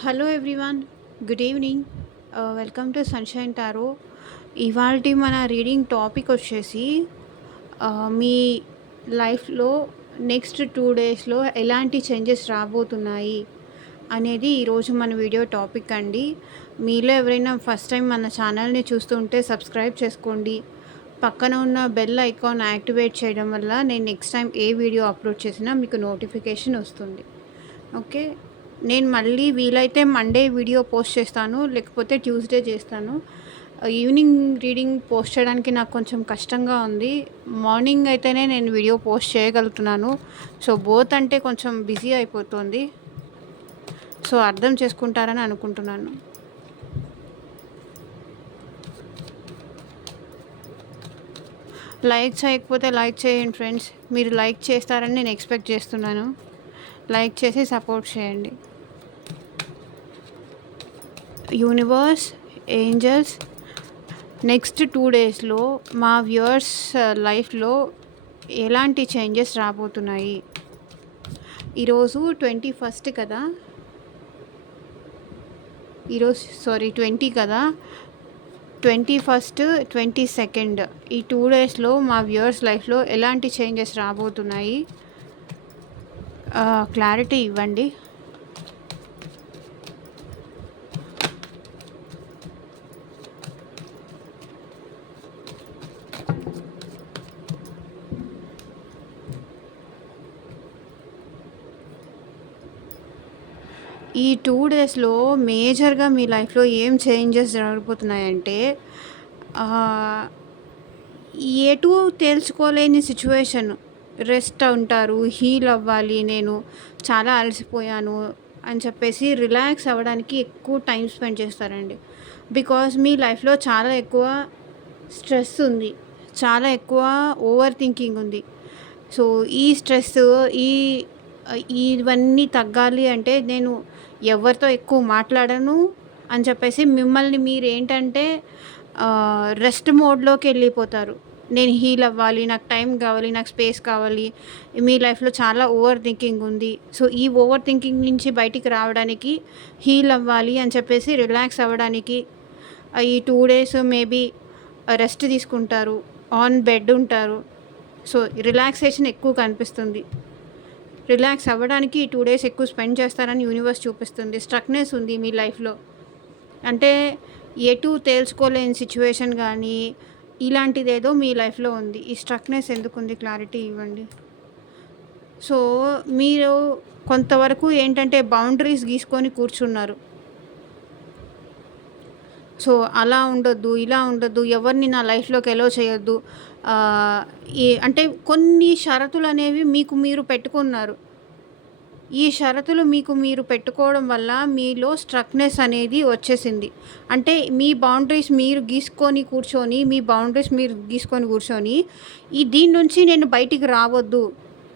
Hello everyone, good evening. Welcome to sunshine tarot. ఇవాల్టి మన reading topic వచ్చేసి మీ లైఫ్లో నెక్స్ట్ 2 డేస్లో ఎలాంటి చేంజెస్ రాబోతున్నాయి అనేది ఈరోజు మన వీడియో టాపిక్ అండి. మీలో ఎవరైనా ఫస్ట్ టైం మన ఛానల్ని చూస్తుంటే సబ్స్క్రైబ్ చేసుకోండి. పక్కన ఉన్న బెల్ ఐకాన్ యాక్టివేట్ చేయడం వల్ల నేను నెక్స్ట్ టైం ఏ వీడియో అప్లోడ్ చేసినా మీకు నోటిఫికేషన్ వస్తుంది. ఓకే, నేను మళ్ళీ వీలైతే మండే వీడియో పోస్ట్ చేస్తాను, లేకపోతే ట్యూస్డే చేస్తాను. ఈవినింగ్ రీడింగ్ పోస్ట్ చేయడానికి నాకు కొంచెం కష్టంగా ఉంది. మార్నింగ్ అయితేనే నేను వీడియో పోస్ట్ చేయగలుగుతున్నాను. సో బోత్ అంటే కొంచెం బిజీ అయిపోతుంది. సో అర్థం చేసుకుంటారని అనుకుంటున్నాను. లైక్ చేయకపోతే లైక్ చేయండి ఫ్రెండ్స్. మీరు లైక్ చేస్తారని నేను ఎక్స్పెక్ట్ చేస్తున్నాను. లైక్ చేసి సపోర్ట్ చేయండి. యూనివర్స్, ఏంజల్స్, నెక్స్ట్ 2 డేస్లో మా వ్యూవర్స్ లైఫ్లో ఎలాంటి చేంజెస్ రాబోతున్నాయి. ఈరోజు 21 కదా, ఈరోజు 20 కదా, 21, 22 ఈ 2 డేస్లో మా వ్యూవర్స్ లైఫ్లో ఎలాంటి చేంజెస్ రాబోతున్నాయి క్లారిటీ ఇవ్వండి. ఈ 2 డేస్లో మేజర్గా మీ లైఫ్లో ఏం చేంజెస్ జరగబోతున్నాయంటే, ఎటు తేల్చుకోలేని సిచ్యువేషన్. రెస్ట్ ఉంటారు, హీల్ అవ్వాలి, నేను చాలా అలసిపోయాను అని చెప్పేసి రిలాక్స్ అవ్వడానికి ఎక్కువ టైం స్పెండ్ చేస్తారండి. బికాజ్ మీ లైఫ్లో చాలా ఎక్కువ స్ట్రెస్ ఉంది, చాలా ఎక్కువ ఓవర్ థింకింగ్ ఉంది. సో ఈ స్ట్రెస్, ఈ ఇవన్నీ తగ్గాలి అంటే నేను ఎవరితో ఎక్కువ మాట్లాడను అని చెప్పేసి మిమ్మల్ని మీరు ఏంటంటే రెస్ట్ మోడ్లోకి వెళ్ళిపోతారు. నేను హీల్ అవ్వాలి, నాకు టైం కావాలి, నాకు స్పేస్ కావాలి. మీ లైఫ్లో చాలా ఓవర్ థింకింగ్ ఉంది. సో ఈ ఓవర్ థింకింగ్ నుంచి బయటికి రావడానికి, హీల్ అవ్వాలి అని చెప్పేసి రిలాక్స్ అవ్వడానికి ఈ 2 డేస్ మేబీ రెస్ట్ తీసుకుంటారు, ఆన్ బెడ్ ఉంటారు. సో రిలాక్సేషన్ ఎక్కువ కనిపిస్తుంది. రిలాక్స్ అవ్వడానికి ఈ 2 డేస్ ఎక్కువ స్పెండ్ చేస్తారని యూనివర్స్ చూపిస్తుంది. స్ట్రక్నెస్ ఉంది మీ లైఫ్లో, అంటే ఎటు తేల్చుకోలేని సిచ్యువేషన్ కానీ ఇలాంటిది ఏదో మీ లైఫ్లో ఉంది. ఈ స్ట్రక్నెస్ ఎందుకు ఉంది, క్లారిటీ ఇవ్వండి. సో మీరు కొంతవరకు ఏంటంటే బౌండరీస్ గీసుకొని కూర్చున్నారు. సో అలా ఉండొద్దు, ఇలా ఉండొద్దు, ఎవరిని నా లైఫ్లోకి ఎలో చేయొద్దు, అంటే కొన్ని షరతులు అనేవి మీకు మీరు పెట్టుకున్నారు. ఈ షరతులు మీకు మీరు పెట్టుకోవడం వల్ల మీలో స్ట్రక్నెస్ అనేది వచ్చేసింది. అంటే మీ బౌండరీస్ మీరు గీసుకొని కూర్చొని, దీని నుంచి నేను బయటికి రావద్దు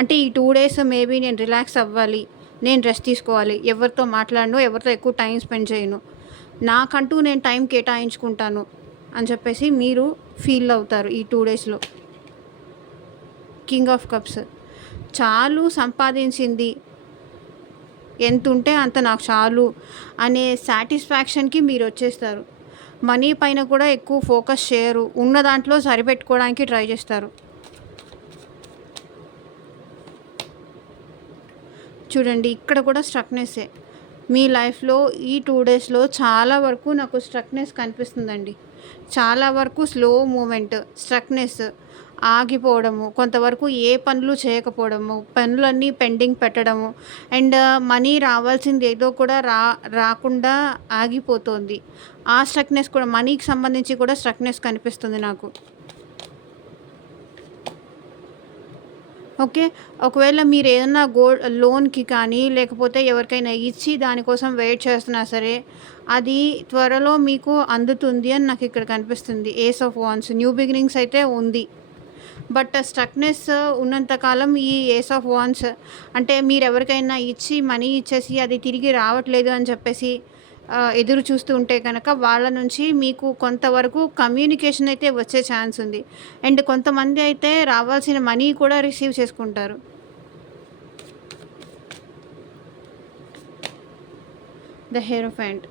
అంటే ఈ 2 డేస్ మేబీ నేను రిలాక్స్ అవ్వాలి, నేను రెస్ట్ తీసుకోవాలి, ఎవరితో మాట్లాడను, ఎవరితో ఎక్కువ టైం స్పెండ్ చేయను, నాకంటూ నేను టైం కేటాయించుకుంటాను అని చెప్పేసి మీరు ఫీల్ అవుతారు ఈ 2 డేస్లో. కింగ్ ఆఫ్ కప్స్, చాలు సంపాదించింది ఎంత ఉంటే అంత నాకు చాలు అనే సాటిస్ఫాక్షన్కి మీరు వచ్చేస్తారు. మనీ పైన కూడా ఎక్కువ ఫోకస్ చేయరు, ఉన్న దాంట్లో సరిపెట్టుకోవడానికి ట్రై చేస్తారు. చూడండి, ఇక్కడ కూడా స్ట్రక్నెస్సే. మీ లైఫ్లో ఈ 2 డేస్లో చాలా వరకు నాకు స్ట్రక్నెస్ కనిపిస్తుందండి. చాలా వరకు స్లో మూమెంట్, స్ట్రక్నెస్, ఆగిపోవడము, కొంతవరకు ఏ పనులు చేయకపోవడము, పనులన్నీ పెండింగ్ పెట్టడము, అండ్ మనీ రావాల్సింది ఏదో కూడా రాకుండా ఆగిపోతుంది. ఆ స్ట్రక్నెస్ కూడా, మనీకి సంబంధించి కూడా స్ట్రక్నెస్ కనిపిస్తుంది నాకు. ఓకే, ఒకవేళ మీరు ఏదన్నా లోన్కి కానీ లేకపోతే ఎవరికైనా ఇచ్చి దానికోసం వెయిట్ చేస్తున్నా సరే అది త్వరలో మీకు అందుతుంది అని నాకు ఇక్కడ కనిపిస్తుంది. Ace of wands, new beginnings అయితే ఉంది. బట్ స్ట్రక్నెస్ ఉన్నంతకాలం ఈ ఏస్ ఆఫ్ వాన్స్ అంటే మీరు ఎవరికైనా ఇచ్చి మనీ ఇచ్చేసి అది తిరిగి రావట్లేదు అని చెప్పేసి ఎదురు చూస్తూ ఉంటే కనుక వాళ్ళ నుంచి మీకు కొంతవరకు కమ్యూనికేషన్ అయితే వచ్చే ఛాన్స్ ఉంది. అండ్ కొంతమంది అయితే రావాల్సిన మనీ కూడా రిసీవ్ చేసుకుంటారు. The hierophant.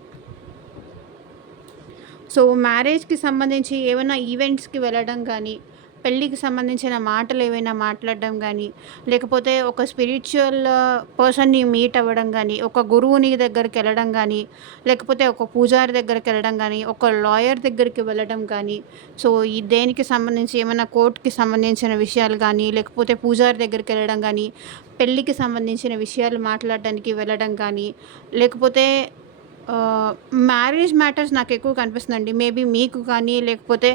సో, మ్యారేజ్‌కి సంబంధించి ఏవన్నా ఈవెంట్స్‌కి వెళ్ళడం గానీ, పెళ్ళికి సంబంధించిన మాటలేవైనా మాట్లాడడం గానీ, లేకపోతే ఒక స్పిరిచ్యువల్ పర్సన్‌ని మీట్ అవ్వడం గానీ, ఒక గురువుని దగ్గరికెళ్ళడం గానీ, లేకపోతే ఒక పూజారి దగ్గరికెళ్ళడం గానీ, ఒక లాయర్ దగ్గరికి వెళ్ళడం గానీ, సో, ఈ దేనికి సంబంధించి ఏమన్నా కోర్ట్‌కి సంబంధించిన విషయాలు గానీ, లేకపోతే పూజారి దగ్గరికెళ్ళడం గానీ, పెళ్ళికి సంబంధించిన విషయాలు మాట్లాడడానికి వెళ్ళడం గానీ, లేకపోతే మ్యారేజ్ మ్యాటర్స్ నాకెక్కువ కనిపిస్తుందండి. మేబీ మీకు కానీ, లేకపోతే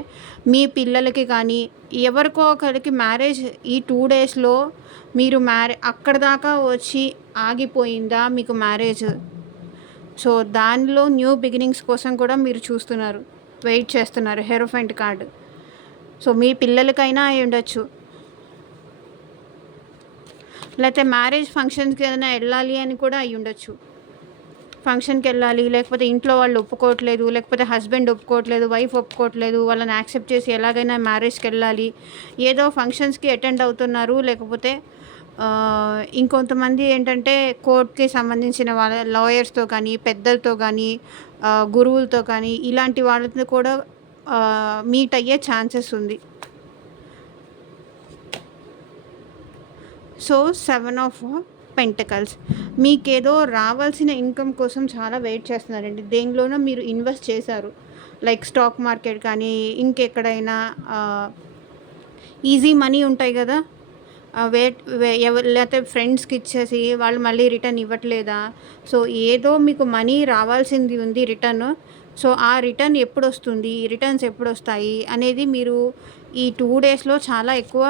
మీ పిల్లలకి కానీ, ఎవరికో ఒకరికి మ్యారేజ్ ఈ 2 డేస్‌లో మీరు అక్కడి దాకా వచ్చి ఆగిపోయిందా మీకు మ్యారేజ్? సో, దానిలో న్యూ బిగినింగ్స్ కోసం కూడా మీరు చూస్తున్నారు. వెయిట్ చేస్తున్నారు. Hierophant card. సో, మీ పిల్లలకైనా అయ్యుండొచ్చు. లేతే మ్యారేజ్ ఫంక్షన్స్‌కి ఏదైనా ఎళ్ళాలి అని కూడా అయ్యుండొచ్చు. ఫంక్షన్‌కెళ్ళాలి, లేకపోతే ఇంట్లో వాళ్ళు ఒప్పుకోవట్లేదు, లేకపోతే హస్బెండ్ ఒప్పుకోవట్లేదు, వైఫ్ ఒప్పుకోవట్లేదు, వాళ్ళని యాక్సెప్ట్ చేసి ఎలాగైనా మ్యారేజ్‌కెళ్ళాలి. ఏదో ఫంక్షన్స్‌కి అటెండ్ అవుతున్నారు. లేకపోతే ఇంకొంతమంది ఏంటంటే కోర్ట్‌కి సంబంధించిన వాళ్ళ లాయర్స్‌తో కానీ, పెద్దలతో కానీ, గురువులతో కానీ ఇలాంటి వాళ్ళతో కూడా మీట్ అయ్యే ఛాన్సెస్ ఉంది. So, 7 of pentacles. మీకేదో రావాల్సిన ఇన్కమ్ కోసం చాలా వెయిట్ చేస్తున్నారండి. దేనిలోనో మీరు ఇన్వెస్ట్ చేశారు. లైక్ స్టాక్ మార్కెట్ కానీ, ఇంకెక్కడైనా ఈజీ మనీ ఉంటాయి కదా! లేతే ఫ్రెండ్స్‌కి ఇచ్చేసి వాళ్ళు మళ్ళీ రిటర్న్ ఇవ్వట్లేదా? సో, ఏదో మీకు మనీ రావాల్సింది ఉంది రిటర్న్. సో, ఆ రిటర్న్ ఎప్పుడొస్తుంది? రిటర్న్స్ ఎప్పుడొస్తాయి? అనేది మీరు ఈ 2 డేస్‌లో చాలా ఎక్కువ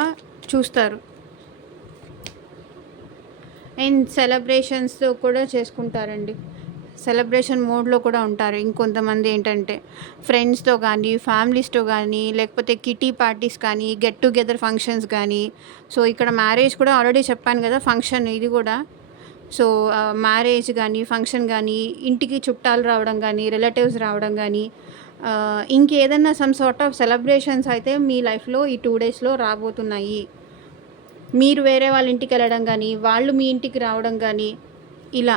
చూస్తారు. అండ్ సెలబ్రేషన్స్ కూడా చేసుకుంటారండి. సెలబ్రేషన్ మోడ్‌లో కూడా ఉంటారు. ఇంకొంతమంది ఏంటంటే ఫ్రెండ్స్‌తో కానీ, ఫ్యామిలీస్‌తో కానీ, లేకపోతే కిటీ పార్టీస్ కానీ, గెట్ టుగెదర్ ఫంక్షన్స్ కానీ. సో, ఇక్కడ మ్యారేజ్ కూడా ఆల్రెడీ చెప్పాను కదా! ఫంక్షన్ ఇది కూడా. సో, మ్యారేజ్ కానీ, ఫంక్షన్ కానీ, ఇంటికి చుట్టాలు రావడం కానీ, రిలేటివ్స్ రావడం కానీ, ఇంకేదన్నా సమ్ సార్ట్ ఆఫ్ సెలబ్రేషన్స్ అయితే మీ లైఫ్‌లో ఈ 2 డేస్‌లో రాబోతున్నాయి. మీరు వేరే వాళ్ళ ఇంటికెళ్ళడం కానీ, వాళ్ళు మీ ఇంటికి రావడం కానీ ఇలా.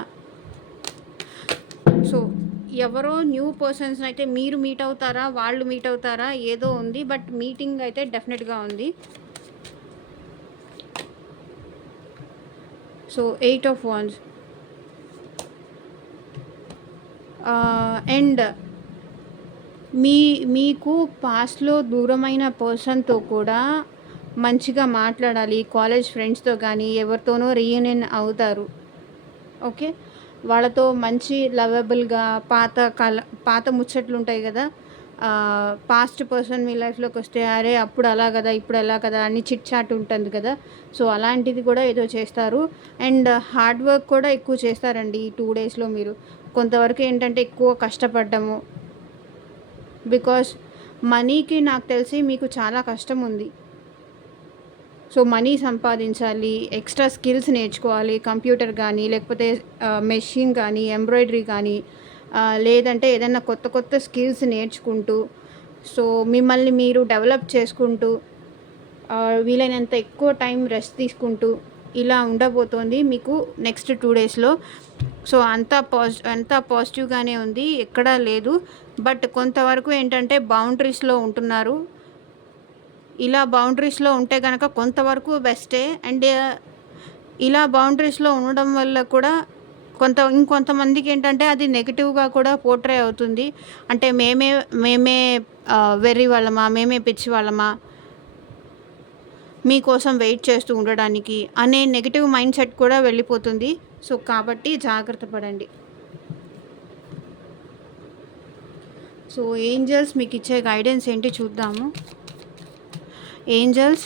సో, ఎవరో న్యూ పర్సన్స్‌ని అయితే మీరు మీట్ అవుతారా? వాళ్ళు మీట్ అవుతారా? ఏదో ఉంది. బట్ మీటింగ్ అయితే డెఫినెట్‌గా ఉంది. So, 8 of wands. అండ్ మీకు పాస్ట్‌లో దూరమైన పర్సన్‌తో కూడా మంచిగా మాట్లాడాలి. కాలేజ్ ఫ్రెండ్స్‌తో కానీ, ఎవరితోనో రీయూనియన్ అవుతారు. ఓకే. వాళ్ళతో మంచి లవబుల్‌గా పాత ముచ్చట్లు ఉంటాయి కదా! పాస్ట్ పర్సన్ మీ లైఫ్‌లోకి వస్తే, అరే! అప్పుడు అలా కదా! ఇప్పుడు ఎలా కదా! అని చిట్ చాట్ ఉంటుంది కదా! సో, అలాంటిది కూడా ఏదో చేస్తారు. అండ్ హార్డ్ వర్క్ కూడా ఎక్కువ చేస్తారండి ఈ 2 డేస్‌లో మీరు. కొంతవరకు ఏంటంటే ఎక్కువ కష్టపడ్డము. బికాస్ మనీకి నాకు తెలిసి మీకు చాలా కష్టం ఉంది. సో, మనీ సంపాదించాలి, ఎక్స్ట్రా స్కిల్స్ నేర్చుకోవాలి. కంప్యూటర్ కానీ, లేకపోతే మెషిన్ కానీ, ఎంబ్రాయిడరీ కానీ, లేదంటే ఏదైనా కొత్త కొత్త స్కిల్స్ నేర్చుకుంటూ, సో, మిమ్మల్ని మీరు డెవలప్ చేసుకుంటూ, వీలైనంత ఎక్కువ టైం రెస్ట్ తీసుకుంటూ ఇలా ఉండబోతోంది మీకు నెక్స్ట్ 2 డేస్‌లో. సో, అంతా పాజిటివ్‌గానే ఉంది. ఎక్కడా లేదు. బట్ కొంతవరకు ఏంటంటే బౌండరీస్‌లో ఉంటున్నారు. ఇలా బౌండరీస్‌లో ఉంటే గనక కొంతవరకు బెస్టే. అండ్ ఇలా బౌండరీస్‌లో ఉండడం వల్ల కూడా ఇంకొంతమందికి ఏంటంటే అది నెగెటివ్‌గా కూడా పోర్ట్రే అవుతుంది. అంటే మేమే వెర్రి వాళ్ళమా, మేమే పిచ్చి వాళ్ళమా, మీకోసం వెయిట్ చేస్తూ ఉండడానికి అనే నెగెటివ్ మైండ్ సెట్ కూడా వెళ్ళిపోతుంది. సో, కాబట్టి జాగ్రత్త పడండి. సో, ఏంజెల్స్ మీకు ఇచ్చే గైడెన్స్ ఏంటి చూద్దాము. ఏంజెల్స్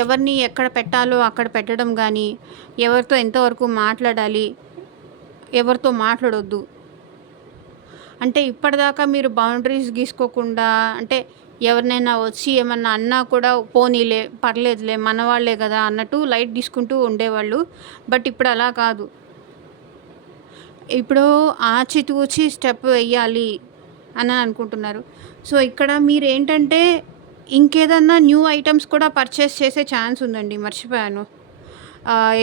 ఎవరిని ఎక్కడ పెట్టాలో అక్కడ పెట్టడం కానీ, ఎవరితో ఎంతవరకు మాట్లాడాలి, ఎవరితో మాట్లాడొద్దు. అంటే ఇప్పటిదాకా మీరు బౌండరీస్ గీసుకోకుండా, అంటే ఎవరినైనా వచ్చి ఏమన్నా అన్నా కూడా పోనీలే, పర్లేదులే, మనవాళ్లే కదా అన్నట్టు లైట్ తీసుకుంటూ ఉండేవాళ్ళు. బట్ ఇప్పుడు అలా కాదు. ఇప్పుడు ఆచితూచి స్టెప్ వెయ్యాలి అని అనుకుంటున్నారు. సో, ఇక్కడ మీరేంటంటే ఇంకేదన్నా న్యూ ఐటమ్స్ కూడా పర్చేస్ చేసే ఛాన్స్ ఉందండి. మర్చిపోయాను.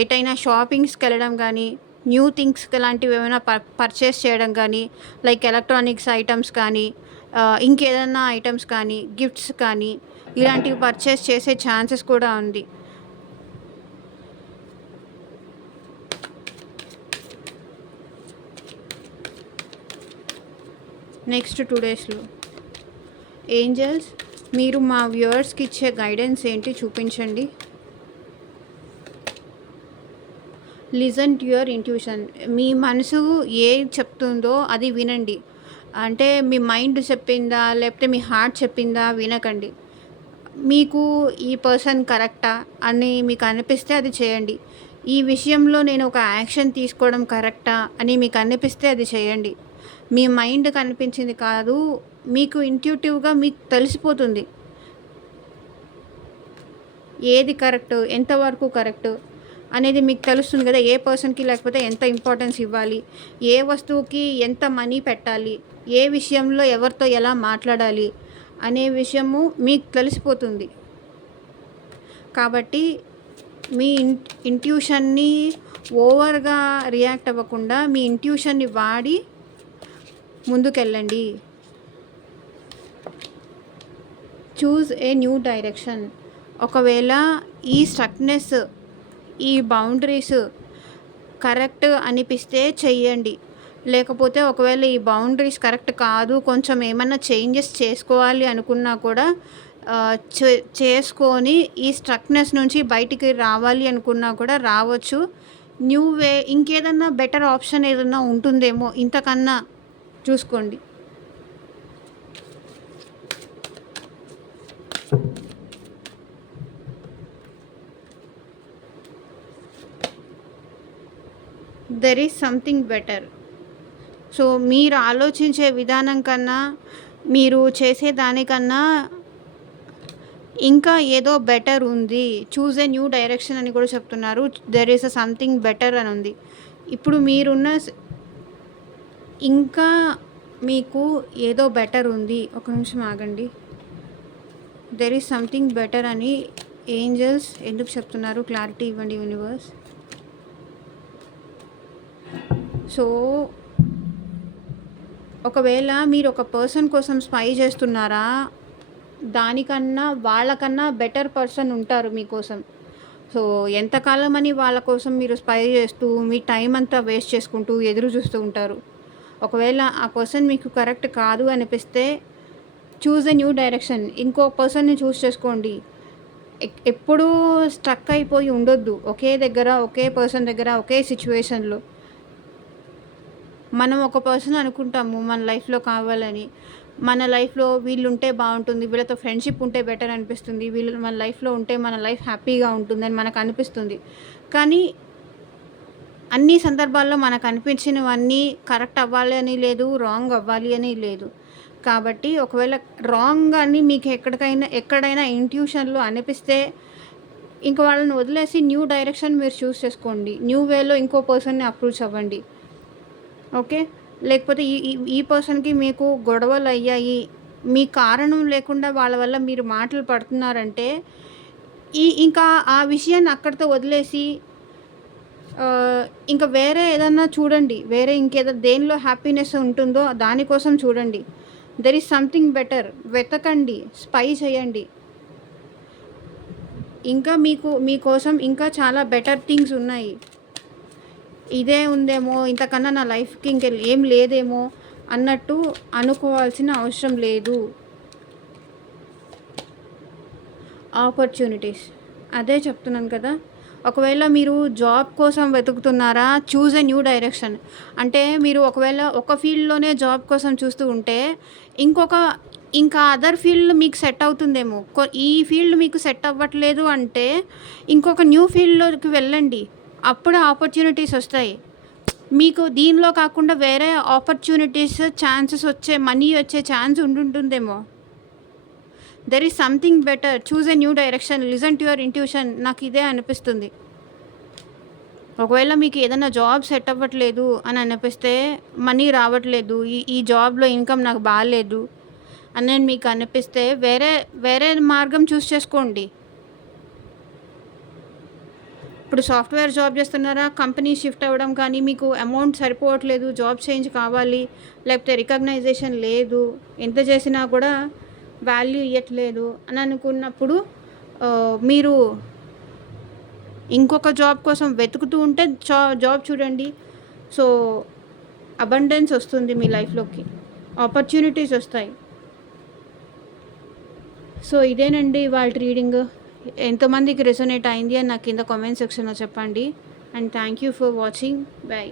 ఎటైనా షాపింగ్స్‌కెళ్ళడం కానీ, న్యూ థింగ్స్ లాంటివి ఏమైనా పర్చేస్ చేయడం కానీ, లైక్ ఎలక్ట్రానిక్స్ ఐటమ్స్ కానీ, ఇంకేదైనా ఐటమ్స్ కానీ, గిఫ్ట్స్ కానీ ఇలాంటివి పర్చేస్ చేసే ఛాన్సెస్ కూడా ఉంది. నెక్స్ట్ 2 డేస్లో ఏంజల్స్ మీరు మా వ్యూవర్స్కి ఇచ్చే గైడెన్స్ ఏంటి చూపించండి. Listen to your intuition. మీ మనసు ఏం చెప్తుందో అది వినండి. అంటే మీ మైండ్ చెప్పిందా లేకపోతే మీ హార్ట్ చెప్పిందా వినకండి. మీకు ఈ పర్సన్ కరెక్టా అని మీకు అనిపిస్తే అది చేయండి. ఈ విషయంలో నేను ఒక యాక్షన్ తీసుకోవడం కరెక్టా అని మీకు అనిపిస్తే అది చేయండి. మీ మైండ్ కనిపించింది కాదు, మీకు ఇంట్యూటివ్గా మీకు తెలిసిపోతుంది ఏది కరెక్ట్, ఎంతవరకు కరెక్ట్ అనేది మీకు తెలుస్తుంది కదా. ఏ పర్సన్కి లేకపోతే ఎంత ఇంపార్టెన్స్ ఇవ్వాలి, ఏ వస్తువుకి ఎంత మనీ పెట్టాలి, ఏ విషయంలో ఎవరితో ఎలా మాట్లాడాలి అనే విషయము మీకు తెలిసిపోతుంది. కాబట్టి మీ ఇంట్యూషన్ని ఓవర్గా రియాక్ట్ అవ్వకుండా మీ ఇంట్యూషన్ని వాడి ముందుకెళ్ళండి. Choose a new direction. ఒకవేళ ఈ స్ట్రక్నెస్, ఈ బౌండరీస్ కరెక్ట్ అనిపిస్తే చెయ్యండి. లేకపోతే ఒకవేళ ఈ బౌండరీస్ కరెక్ట్ కాదు, కొంచెం ఏమన్నా చేంజెస్ చేసుకోవాలి అనుకున్నా కూడా చేసుకొని ఈ స్ట్రక్నెస్ నుంచి బయటికి రావాలి అనుకున్నా కూడా రావచ్చు. న్యూ వే, ఇంకేదన్నా బెటర్ ఆప్షన్ ఏదన్నా ఉంటుందేమో ఇంతకన్నా చూసుకోండి. There is something better. So మీరు ఆలోచించే విధానం కన్నా, మీరు చేసే దానికన్నా ఇంకా ఏదో బెటర్ ఉంది. చూజ్ ఏ న్యూ డైరెక్షన్ అని కూడా చెప్తున్నారు. There is a something better అని ఉంది. ఇప్పుడు మీరున్న ఇంకా మీకు ఏదో బెటర్ ఉంది. ఒక నిమిషం ఆగండి. దెర్ ఈస్ సంథింగ్ బెటర్ అని ఏంజల్స్ ఎందుకు చెప్తున్నారు, క్లారిటీ ఇవ్వండి యూనివర్స్. సో ఒకవేళ మీరు ఒక పర్సన్ కోసం స్పై చేస్తున్నారా, దానికన్నా వాళ్ళకన్నా బెటర్ పర్సన్ ఉంటారు మీకోసం. సో ఎంతకాలం అని వాళ్ళ కోసం మీరు స్పై చేస్తూ మీ టైం అంతా వేస్ట్ చేసుకుంటూ ఎదురు చూస్తూ ఉంటారు. ఒకవేళ ఆ పర్సన్ మీకు కరెక్ట్ కాదు అనిపిస్తే చూజ్ ఎ న్యూ డైరెక్షన్. ఇంకో పర్సన్ని చూస్ చేసుకోండి. ఎప్పుడూ స్ట్రక్ అయిపోయి ఉండొద్దు ఒకే దగ్గర, ఒకే పర్సన్ దగ్గర, ఒకే సిచ్యువేషన్లో. మనం ఒక పర్సన్ అనుకుంటాము మన లైఫ్లో కావాలని, మన లైఫ్లో వీళ్ళు ఉంటే బాగుంటుంది, వీళ్ళతో ఫ్రెండ్షిప్ ఉంటే బెటర్ అనిపిస్తుంది, వీళ్ళు మన లైఫ్లో ఉంటే మన లైఫ్ హ్యాపీగా ఉంటుందని మనకు అనిపిస్తుంది. కానీ అన్ని సందర్భాల్లో మనకు అనిపించినవన్నీ కరెక్ట్ అవ్వాలి అని లేదు, రాంగ్ అవ్వాలి అని లేదు. కాబట్టి ఒకవేళ రాంగ్ అని మీకు ఎక్కడైనా ఇంట్యూషన్లో అనిపిస్తే ఇంక వాళ్ళని వదిలేసి న్యూ డైరెక్షన్ మీరు చూస్ చేసుకోండి. న్యూ వేలో ఇంకో పర్సన్ని అప్రోచ్ అవ్వండి. ఓకే. లేకపోతే ఈ పర్సన్కి మీకు గొడవలు అయ్యాయి, మీ కారణం లేకుండా వాళ్ళ వల్ల మీరు మాటలు పడుతున్నారంటే ఇంకా ఆ విషయాన్ని అక్కడితో వదిలేసి ఇంకా వేరే ఏదన్నా చూడండి. వేరే ఇంకేదో దేనిలో హ్యాపీనెస్ ఉంటుందో దానికోసం చూడండి. There is something better. వెతకండి, స్పై చేయండి. ఇంకా మీకోసం ఇంకా చాలా బెటర్ థింగ్స్ ఉన్నాయి. ఇదే ఉందేమో, ఇంతకన్నా నా లైఫ్కి ఏం లేదేమో అన్నట్టు అనుకోవాల్సిన అవసరం లేదు. ఆపర్చునిటీస్, అదే చెప్తున్నాను కదా. ఒకవేళ మీరు జాబ్ కోసం వెతుకుతున్నారా, చూజ్ ఎ న్యూ డైరెక్షన్. అంటే మీరు ఒకవేళ ఒక ఫీల్డ్లోనే జాబ్ కోసం చూస్తూ ఉంటే ఇంకా అదర్ ఫీల్డ్ మీకు సెట్ అవుతుందేమో. ఈ ఫీల్డ్ మీకు సెట్ అవ్వట్లేదు అంటే ఇంకొక న్యూ ఫీల్డ్లోకి వెళ్ళండి. అప్పుడు ఆపర్చునిటీస్ వస్తాయి మీకు. దీనిలో కాకుండా వేరే ఆపర్చునిటీస్, ఛాన్సెస్ మనీ వచ్చే ఛాన్స్ ఉంటుందేమో. There is something better. Choose a new direction. Listen to your intuition. నాకు ఇదే అనిపిస్తుంది. ఒకవేళ మీకు ఏదైనా జాబ్ సెట్ అవ్వట్లేదు అని అనిపిస్తే, మనీ రావట్లేదు, ఈ జాబ్లో ఇన్కమ్ నాకు బాగాలేదు అని మీకు అనిపిస్తే వేరే మార్గం చూస్ చేసుకోండి. ఇప్పుడు సాఫ్ట్‌వేర్ జాబ్ చేస్తున్నారా? కంపెనీ షిఫ్ట్ అవ్వడం కానీ, మీకు అమౌంట్ సరిపోవట్లేదు, జాబ్ చేంజ్ కావాలి, లేకపోతే రికగ్నైజేషన్ లేదు, ఎంత చేసినా కూడా వాల్యూ ఇయ్యట్లేదు అని అనుకున్నప్పుడు మీరు ఇంకొక జాబ్ కోసం వెతుకుతూ ఉంటే జాబ్ చూడండి. సో, అబండెన్స్ వస్తుంది మీ లైఫ్‌లోకి. ఆపర్చునిటీస్ వస్తాయి. సో, ఇదేనండి ఇవాల్టి రీడింగ్. ఎంతమందికి రెసొనేట్ అయింది అని నాకు కింద కామెంట్ సెక్షన్‌లో చెప్పండి. And thank you for watching. By.